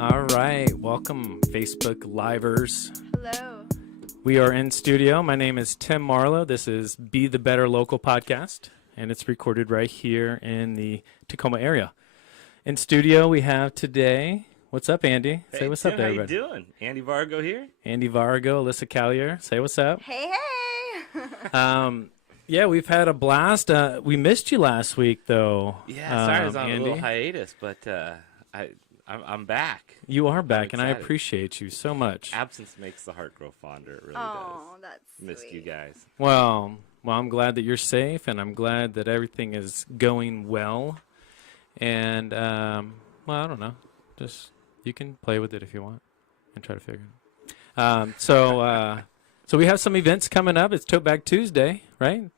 All right, welcome Facebook Livers. Hello. We are in studio. My name is Tim Marlowe. This is Be the Better Local podcast, and it's recorded right here in the Tacoma area. In studio, we have today, what's up, Andy? Hey, Say what's Tim, up to how you everybody. doing? Andy Vargo here. Andy Vargo, Alyssa Callier. Say what's up. Hey, hey. Yeah, we've had a blast. We missed you last week, though. Yeah, sorry I was on Andy. a little hiatus, but I'm back. You are back, and I excited. appreciate you so much. Absence makes the heart grow fonder. It really Oh, does. that's Missed sweet. you guys. Well, I'm glad that you're safe, and I'm glad that everything is going well. And, I don't know. Just, you can play with it if you want and try to figure it out. So we have some events coming up. It's Tote Bag Tuesday, right?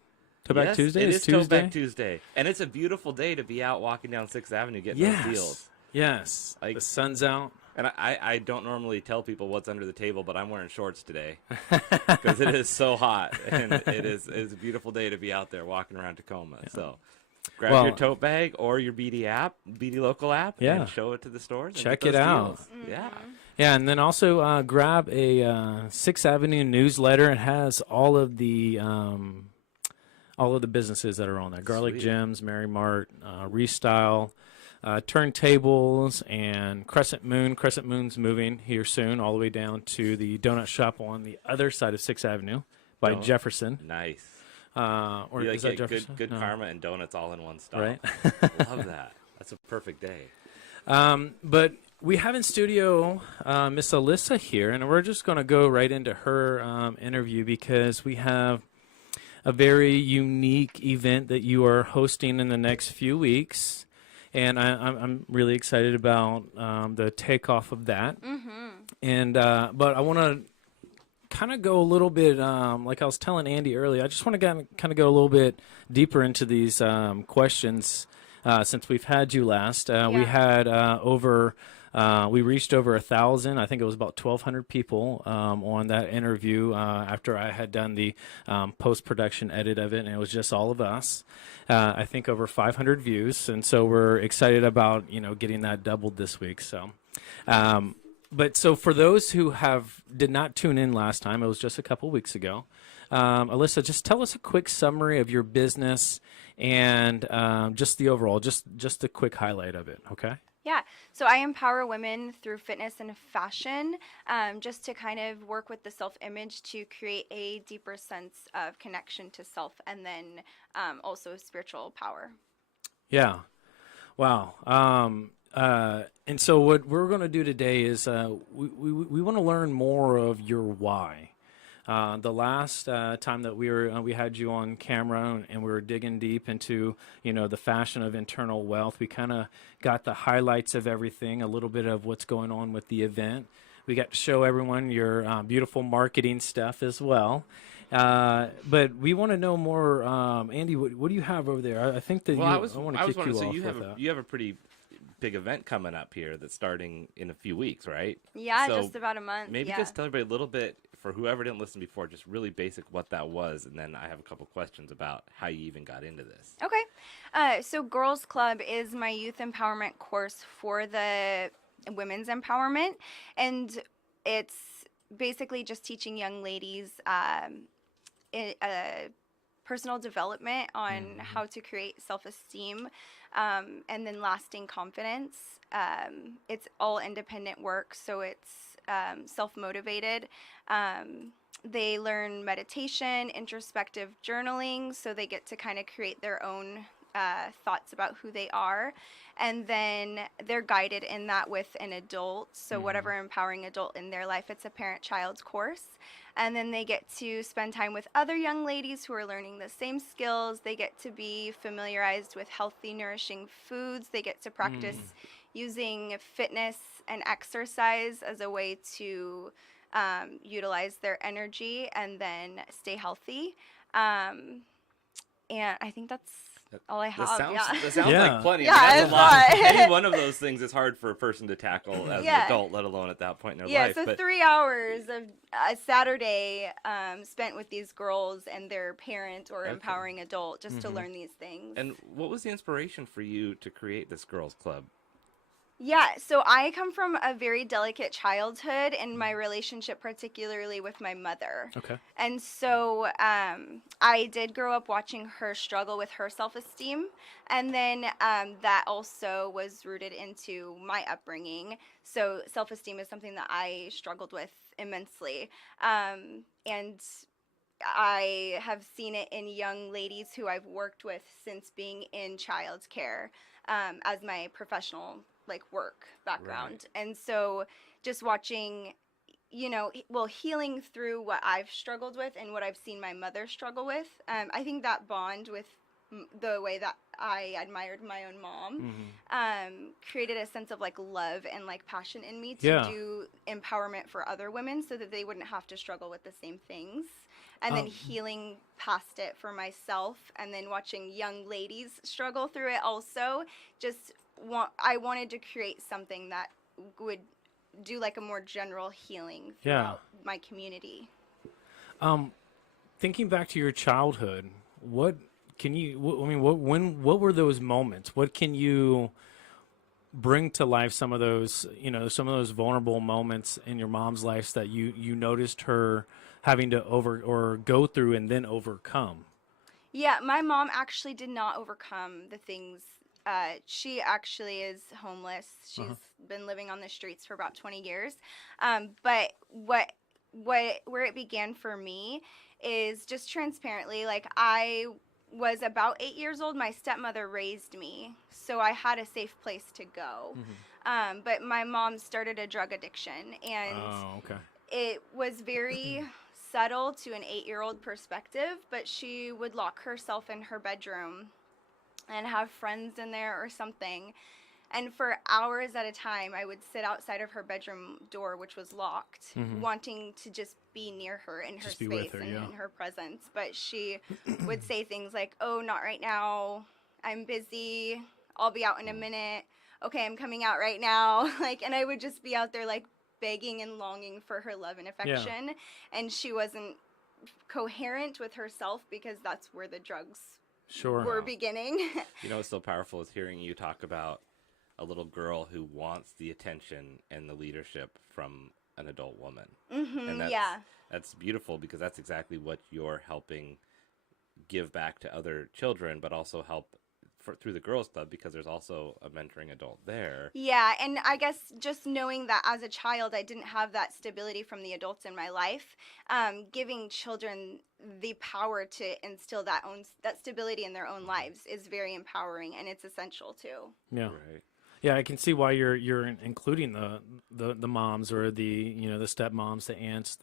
Tote Bag Yes, Tuesday it is is Tuesday. Tote Bag Tuesday. And it's a beautiful day to be out walking down 6th Avenue getting those deals. Yes. Like- The sun's out. And I don't normally tell people what's under the table, but I'm wearing shorts today because it is so hot. And it's a beautiful day to be out there walking around Tacoma. Yeah. So grab your tote bag or your BD app, BD Local app, and show it to the stores. And check get it those out. deals. Mm-hmm. Yeah. Yeah, and then also grab a 6th Avenue newsletter. It has all of the businesses that are on there: Garlic Sweet. Gems, Mary Mart, Restyle, Turntables, and Crescent Moon. Crescent Moon's moving here soon, all the way down to the donut shop on the other side of 6th Avenue by Jefferson. Nice. Or You is like that get Jefferson? good No. karma and donuts all in one stop. Right? Love that. That's a perfect day. But we have in studio Miss Alyssa here, and we're just going to go right into her interview because we have a very unique event that you are hosting in the next few weeks, and I'm really excited about the takeoff of that. Mm-hmm. And but I want to kind of go a little bit, like I was telling Andy earlier, I just want to kind of go a little bit deeper into these questions since we've had you last. We had we reached over 1,000. I think it was about 1,200 people on that interview after I had done the post-production edit of it, and it was just all of us. I think over 500 views, and so we're excited about getting that doubled this week. So. But so for those who did not tune in last time, it was just a couple weeks ago. Alyssa, just tell us a quick summary of your business and just the overall, just a quick highlight of it, okay? Yeah, so I empower women through fitness and fashion, just to kind of work with the self-image to create a deeper sense of connection to self, and then also spiritual power. Yeah. Wow. And so what we're going to do today is we want to learn more of your why. The last time that we had you on camera and we were digging deep into the fashion of internal wealth, we kind of got the highlights of everything, a little bit of what's going on with the event. We got to show everyone your beautiful marketing stuff as well. But we want to know more, Andy. What do you have over there? I think that I want to kick you off with that. You have a pretty big event coming up here that's starting in a few weeks, right? Yeah, so just about a month. Maybe just tell everybody a little bit, for whoever didn't listen before, just really basic what that was, and then I have a couple questions about how you even got into this. Okay. So Girls Club is my youth empowerment course for the women's empowerment, and it's basically just teaching young ladies personal development on how to create self-esteem and then lasting confidence. It's all independent work, so it's self-motivated. They learn meditation, introspective journaling, so they get to kind of create their own thoughts about who they are, and then they're guided in that with an adult, so whatever empowering adult in their life. It's a parent-child course, and then they get to spend time with other young ladies who are learning the same skills. They get to be familiarized with healthy, nourishing foods. They get to practice using fitness and exercise as a way to utilize their energy and then stay healthy. And I think that's all I have. That sounds like plenty. Yeah, I mean, it's that's a lot. fun. Any one of those things is hard for a person to tackle as an adult, let alone at that point in their life. Yeah, so but 3 hours of a Saturday spent with these girls and their parent or empowering adult just to learn these things. And what was the inspiration for you to create this girls' club? Yeah, so I come from a very delicate childhood in my relationship, particularly with my mother. Okay. And so I did grow up watching her struggle with her self esteem. And then that also was rooted into my upbringing. So self esteem is something that I struggled with immensely. And I have seen it in young ladies who I've worked with since being in child care as my professional like work background. Right. And so just watching, well, healing through what I've struggled with and what I've seen my mother struggle with, I think that bond with the way that I admired my own mom created a sense of like love and like passion in me to Yeah. do empowerment for other women so that they wouldn't have to struggle with the same things. And then healing past it for myself, and then watching young ladies struggle through it also. I wanted to create something that would do like a more general healing throughout my community. Thinking back to your childhood, what can you? What were those moments? What can you bring to life? Some of those, some of those vulnerable moments in your mom's life that you noticed her having to go through and then overcome. Yeah, my mom actually did not overcome the things. She actually is homeless. She's been living on the streets for about 20 years. But where it began for me is just transparently, like I was about 8 years old. My stepmother raised me, so I had a safe place to go. But my mom started a drug addiction, and it was very subtle to an 8-year-old perspective, but she would lock herself in her bedroom and have friends in there or something. And for hours at a time, I would sit outside of her bedroom door, which was locked, wanting to just be near her in her space and in her presence. But she would say things like, "Oh, not right now. I'm busy. I'll be out in a minute. Okay, I'm coming out right now." And I would just be out there like begging and longing for her love and affection. And she wasn't coherent with herself because that's where the drugs were beginning. What's so powerful is hearing you talk about a little girl who wants the attention and the leadership from an adult woman. And that's beautiful, because that's exactly what you're helping give back to other children, but also help through the Girls Club, because there's also a mentoring adult there. Yeah, and I guess just knowing that as a child I didn't have that stability from the adults in my life, giving children the power to instill that stability in their own lives is very empowering, and it's essential too. Yeah. Right. Yeah, I can see why you're including the moms, or the the stepmoms, the aunts,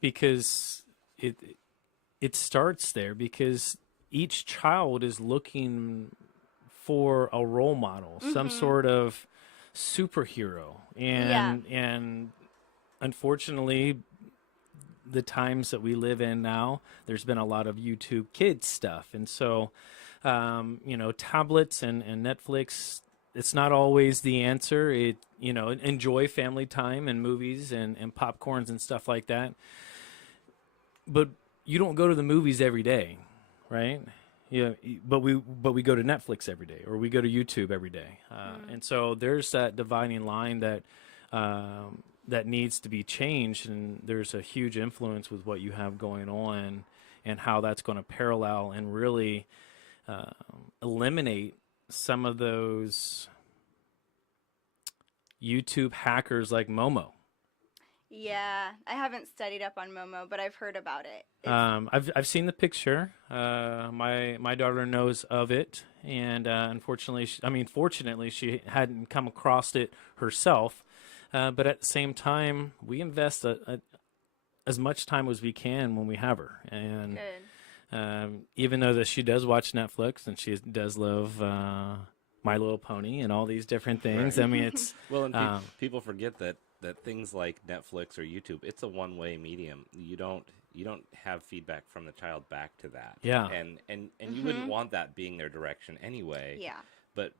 because it starts there, because each child is looking for a role model, some sort of superhero, and unfortunately, the times that we live in now, there's been a lot of YouTube Kids stuff, and so tablets and Netflix, it's not always the answer. Enjoy family time and movies and popcorns and stuff like that. But you don't go to the movies every day, right? Yeah, but we go to Netflix every day, or we go to YouTube every day, and so there's that dividing line that that needs to be changed, and there's a huge influence with what you have going on, and how that's going to parallel and really eliminate some of those YouTube hackers like Momo. Yeah, I haven't studied up on Momo, but I've heard about it. I've seen the picture. My daughter knows of it, and fortunately, she hadn't come across it herself. But at the same time, we invest as much time as we can when we have her, and even though that she does watch Netflix and she does love My Little Pony and all these different things. Right. I mean, it's well, and people forget that things like Netflix or YouTube, it's a one-way medium. You don't have feedback from the child back to that. Yeah. And you wouldn't want that being their direction anyway. Yeah. But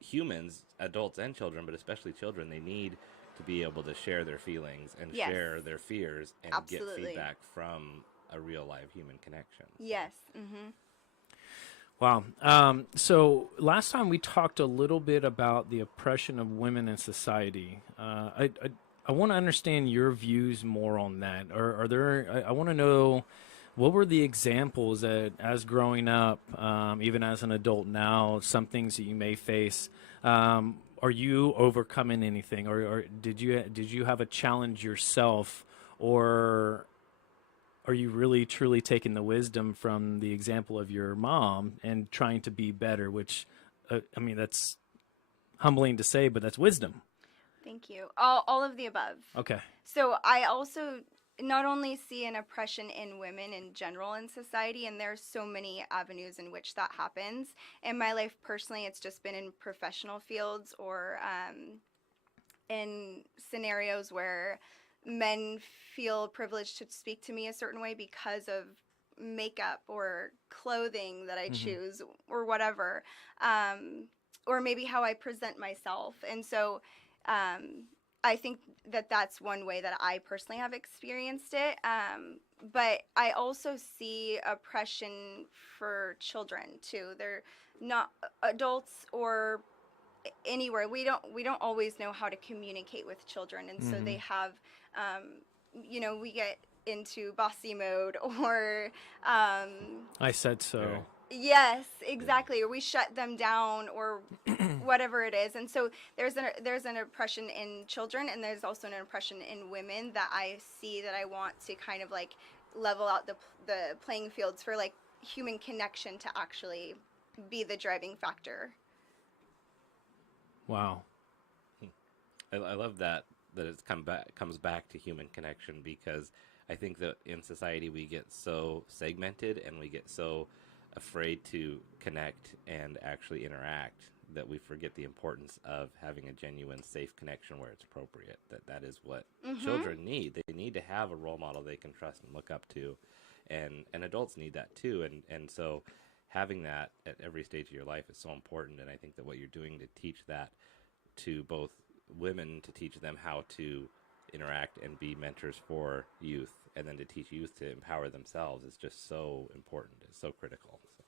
humans, adults and children, but especially children, they need to be able to share their feelings and share their fears and get feedback from a real live human connection. Yes. Wow. So last time we talked a little bit about the oppression of women in society. I want to understand your views more on that. Are there? I want to know what were the examples that, as growing up, even as an adult now, some things that you may face. Are you overcoming anything, or did you have a challenge yourself, or are you really truly taking the wisdom from the example of your mom and trying to be better? Which, I mean, that's humbling to say, but that's wisdom. Thank you. All of the above. Okay. So I also not only see an oppression in women in general in society, and there's so many avenues in which that happens. In my life personally, it's just been in professional fields or in scenarios where men feel privileged to speak to me a certain way because of makeup or clothing that I choose or whatever, or maybe how I present myself. And so I think that that's one way that I personally have experienced it. But I also see oppression for children too. They're not adults or anywhere. We don't always know how to communicate with children, and so they have, we get into bossy mode or I said so. yes, exactly, or we shut them down or whatever it is. And so there's an oppression in children, and there's also an oppression in women that I see that I want to kind of like level out the playing fields for like human connection to actually be the driving factor. Wow. I love that it comes back to human connection, because I think that in society we get so segmented and we get so afraid to connect and actually interact that we forget the importance of having a genuine, safe connection where it's appropriate. That is what children need. They need to have a role model they can trust and look up to, and adults need that too. And so having that at every stage of your life is so important. And I think that what you're doing to teach that to both women, to teach them how to interact and be mentors for youth, and then to teach youth to empower themselves is just so important. It's so critical. So,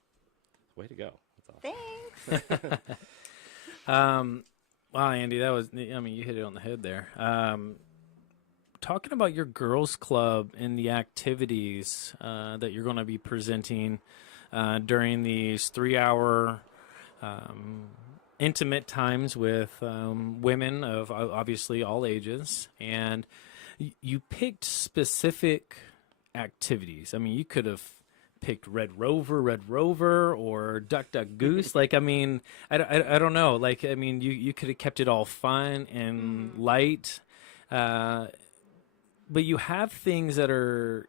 way to go. That's awesome. Thanks. Wow, Andy, you hit it on the head there. Talking about your girls' club and the activities that you're going to be presenting during these 3-hour intimate times with women of obviously all ages, and you picked specific activities. I mean, you could have picked Red Rover, or Duck Duck Goose. Like, I mean, I don't know. Like, I mean, you could have kept it all fun and light, but you have things that are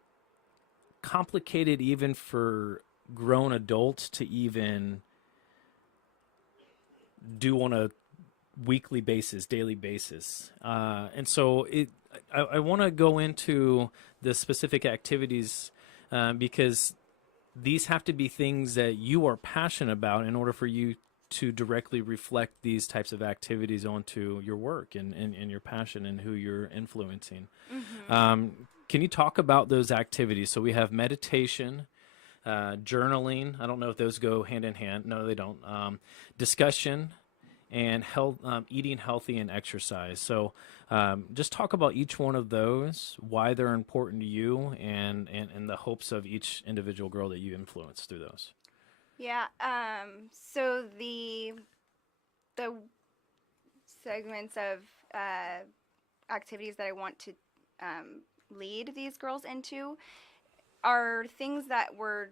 complicated even for grown adults to even do on a weekly basis, daily basis. And so I want to go into the specific activities because these have to be things that you are passionate about in order for you to directly reflect these types of activities onto your work and your passion and who you're influencing. Can you talk about those activities? So we have meditation, journaling. I don't know if those go hand in hand. No, they don't. Discussion, and health, eating healthy, and exercise. So just talk about each one of those, why they're important to you, and the hopes of each individual girl that you influence through those. Yeah. So the segments of activities that I want to lead these girls into are things that were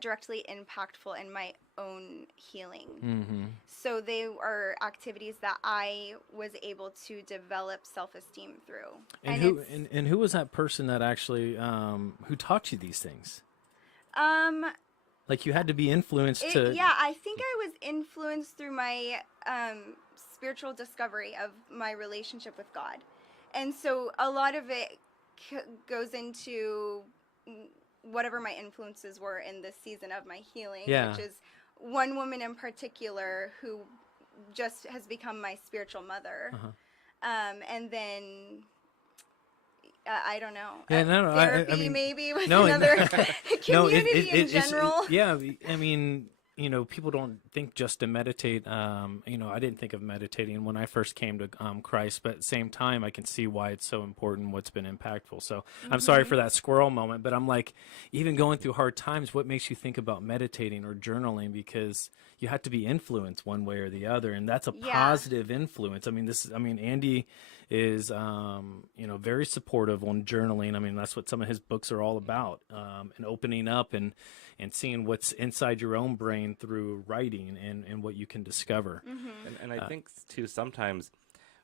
directly impactful in my own healing. So they are activities that I was able to develop self-esteem through. And who was that person that actually who taught you these things? Like, you had to be influenced to. Yeah, I think I was influenced through my spiritual discovery of my relationship with God. And so a lot of it goes into whatever my influences were in this season of my healing, which is one woman in particular who just has become my spiritual mother. And then I don't know. Therapy, I mean, maybe was another community in general. Yeah, I mean, people don't think just to meditate. I didn't think of meditating when I first came to Christ, but at the same time, I can see why it's so important, what's been impactful. So I'm sorry for that squirrel moment, but I'm like, even going through hard times, what makes you think about meditating or journaling? Because you have to be influenced one way or the other, and that's a positive influence. Andy is, very supportive on journaling. I mean, that's what some of his books are all about, and opening up and seeing what's inside your own brain through writing and what you can discover. And I think, too, sometimes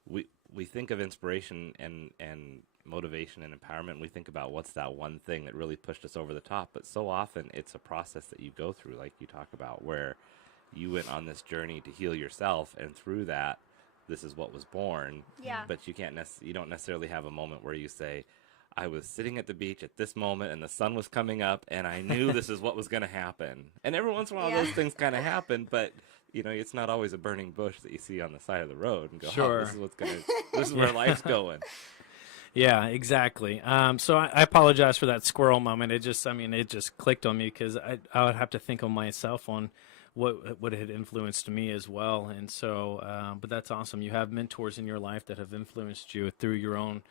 we think of inspiration and motivation and empowerment, and we think about what's that one thing that really pushed us over the top. But so often it's a process that you go through, like you talk about, where you went on this journey to heal yourself, and through that, this is what was born. Yeah. But you don't necessarily have a moment where you say, I was sitting at the beach at this moment and the sun was coming up and I knew this is what was going to happen. And every once in a while those things kind of happen, but it's not always a burning bush that you see on the side of the road and go, Sure. This is where life's going. Yeah, exactly. So I apologize for that squirrel moment. It just clicked on me because I would have to think of myself on what had influenced me as well. And so, but that's awesome. You have mentors in your life that have influenced you through your own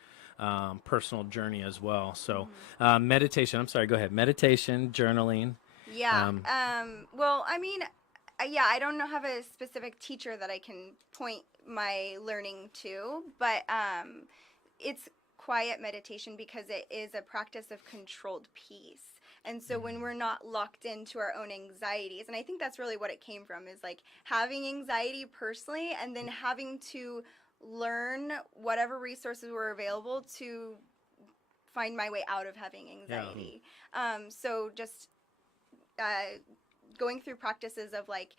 personal journey as well. So meditation, I'm sorry, go ahead. Meditation, journaling. Yeah. I don't have a specific teacher that I can point my learning to, but it's quiet meditation because it is a practice of controlled peace. And so when we're not locked into our own anxieties, and I think that's really what it came from, is like having anxiety personally and then having to learn whatever resources were available to find my way out of having anxiety. So just going through practices of like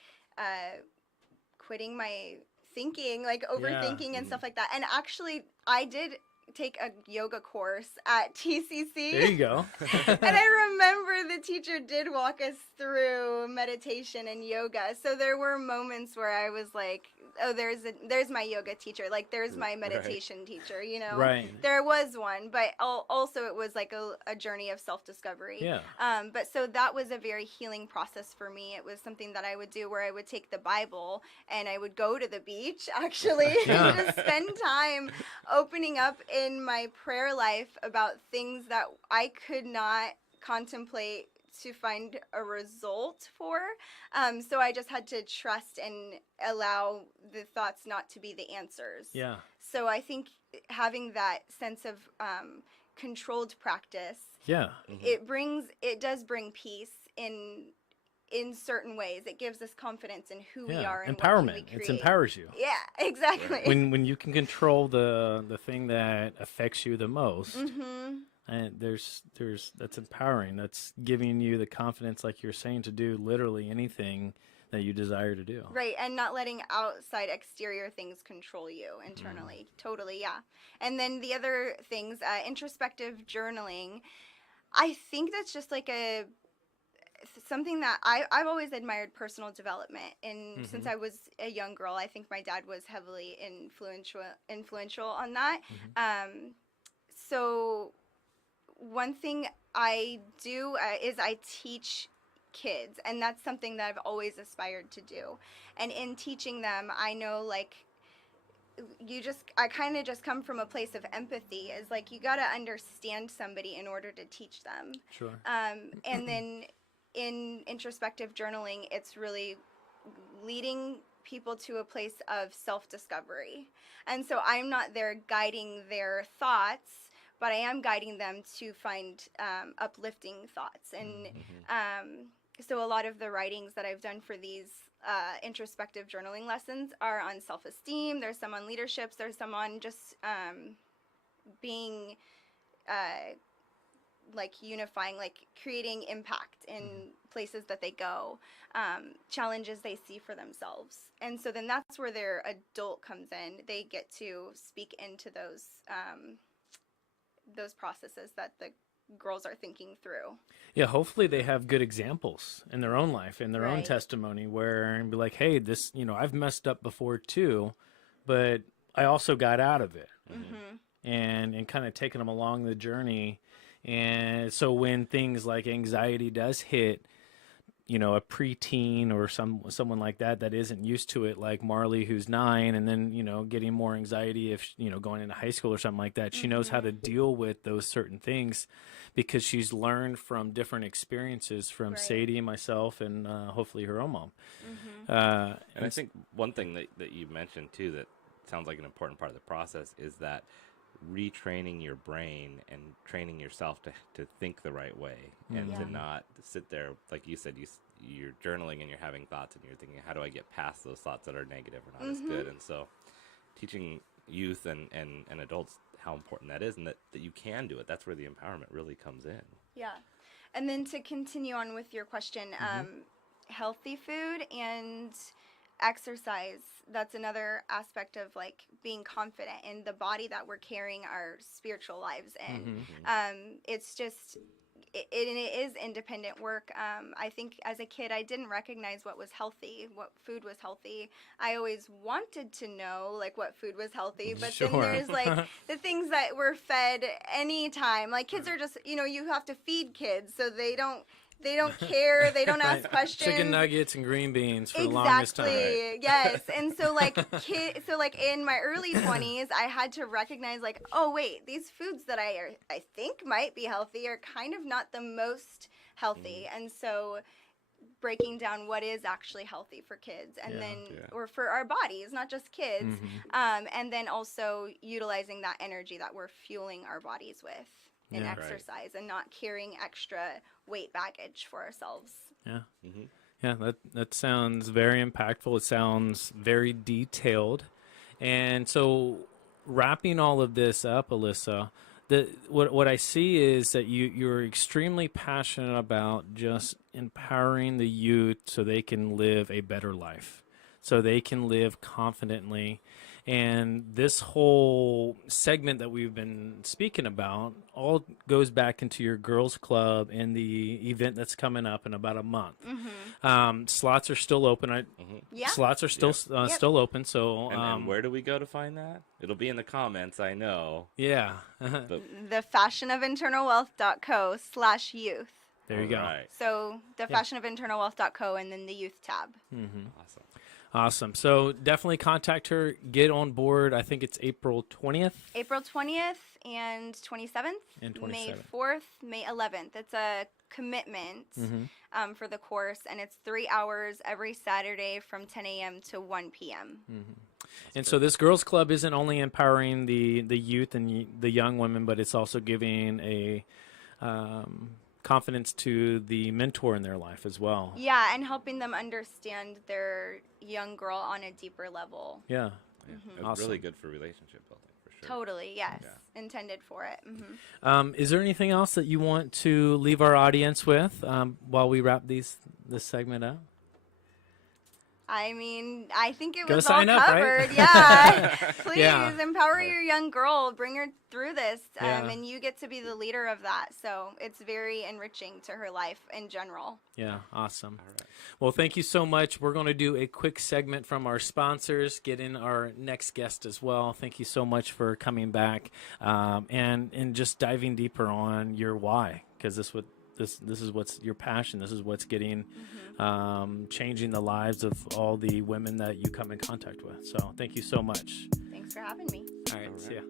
quitting my thinking, like overthinking and stuff like that. And actually, I did take a yoga course at TCC. There you go. And I remember the teacher did walk us through meditation and yoga. So there were moments where I was like, oh, there's my yoga teacher. Like, there's my meditation teacher, Right. There was one, but also it was like a journey of self-discovery. Yeah. But so that was a very healing process for me. It was something that I would do where I would take the Bible and I would go to the beach, actually, and just spend time opening up in my prayer life about things that I could not contemplate to find a result for. So I just had to trust and allow the thoughts not to be the answers. Yeah. So I think having that sense of controlled practice, it does bring peace in certain ways. It gives us confidence in who we are and empowerment. What we create. It empowers you. Yeah, exactly. When you can control the thing that affects you the most. And that's empowering. That's giving you the confidence, like you're saying, to do literally anything that you desire to do. Right, and not letting outside exterior things control you internally. Totally, yeah. And then the other things, introspective journaling, I think that's just like something that I've always admired personal development. And since I was a young girl, I think my dad was heavily influential on that. So one thing I do is I teach kids, and that's something that I've always aspired to do. And in teaching them, I know, like, I kind of just come from a place of empathy. Is like, you got to understand somebody in order to teach them. Sure. And then in introspective journaling, it's really leading people to a place of self-discovery. And so I'm not there guiding their thoughts, but I am guiding them to find uplifting thoughts. And so a lot of the writings that I've done for these introspective journaling lessons are on self-esteem. There's some on leaderships. There's some on just being like unifying, like creating impact in places that they go, challenges they see for themselves. And so then that's where their adult comes in. They get to speak into those processes that the girls are thinking through. Yeah, hopefully they have good examples in their own life, in their own testimony, where and be like, hey, this, I've messed up before too, but I also got out of it. And kind of taking them along the journey. And so when things like anxiety does hit, a preteen or someone like that isn't used to it, like Marley, who's 9, and then getting more anxiety if going into high school or something like that. She knows how to deal with those certain things because she's learned from different experiences from Right. Sadie, myself, and hopefully her own mom. And I think one thing that you mentioned too that sounds like an important part of the process is that retraining your brain and training yourself to think the right way and to not sit there, like you said, you're journaling and you're having thoughts and you're thinking, how do I get past those thoughts that are negative or not as good? And so teaching youth and adults how important that is and that you can do it, that's where the empowerment really comes in. Yeah. And then to continue on with your question, healthy food and exercise, that's another aspect of like being confident in the body that we're carrying our spiritual lives in. It's just it is independent work. I think as a kid I didn't recognize what was healthy, what food was healthy. I always wanted to know like what food was healthy, but then there's like the things that were fed anytime. Like kids are just, you have to feed kids so they don't care. They don't ask questions. Chicken nuggets and green beans for the longest time. Exactly. Yes. And so like in my early 20s, I had to recognize like, oh wait, these foods that I think might be healthy are kind of not the most healthy. And so breaking down what is actually healthy for kids and or for our bodies, not just kids. And then also utilizing that energy that we're fueling our bodies with in exercise and not carrying extra weight baggage for ourselves. Yeah, that sounds very impactful. It sounds very detailed. And so wrapping all of this up, Alyssa, what I see is that you're extremely passionate about just empowering the youth so they can live a better life, so they can live confidently. And this whole segment that we've been speaking about all goes back into your girls' club and the event that's coming up in about a month. Slots are still open. Slots are still still open. So, and where do we go to find that? It'll be in the comments, I know. Yeah. But thefashionofinternalwealth.co/youth. There you go. Right. So thefashionofinternalwealth.co and then the youth tab. Awesome. Awesome. So definitely contact her. Get on board. I think it's April 20th. April 20th and 27th. And 27th. May 4th, May 11th. It's a commitment for the course, and it's 3 hours every Saturday from 10 a.m. to 1 p.m. And so this girls' club isn't only empowering the youth and the young women, but it's also giving a confidence to the mentor in their life as well. Yeah, and helping them understand their young girl on a deeper level. Yeah. It's Awesome. really good for relationship building, for sure. Totally, yes. Intended for it. Is there anything else that you want to leave our audience with while we wrap this segment up? I mean, I think it Go was all sign up, covered. right? Yeah. Please Yeah. empower your young girl. Bring her through this. Yeah. And you get to be the leader of that. So it's very enriching to her life in general. Yeah, awesome. All right. Well, thank you so much. We're going to do a quick segment from our sponsors, get in our next guest as well. Thank you so much for coming back and just diving deeper on your why, because this is what's your passion. This is what's getting changing the lives of all the women that you come in contact with. So thank you so much. Thanks for having me. All right. See ya.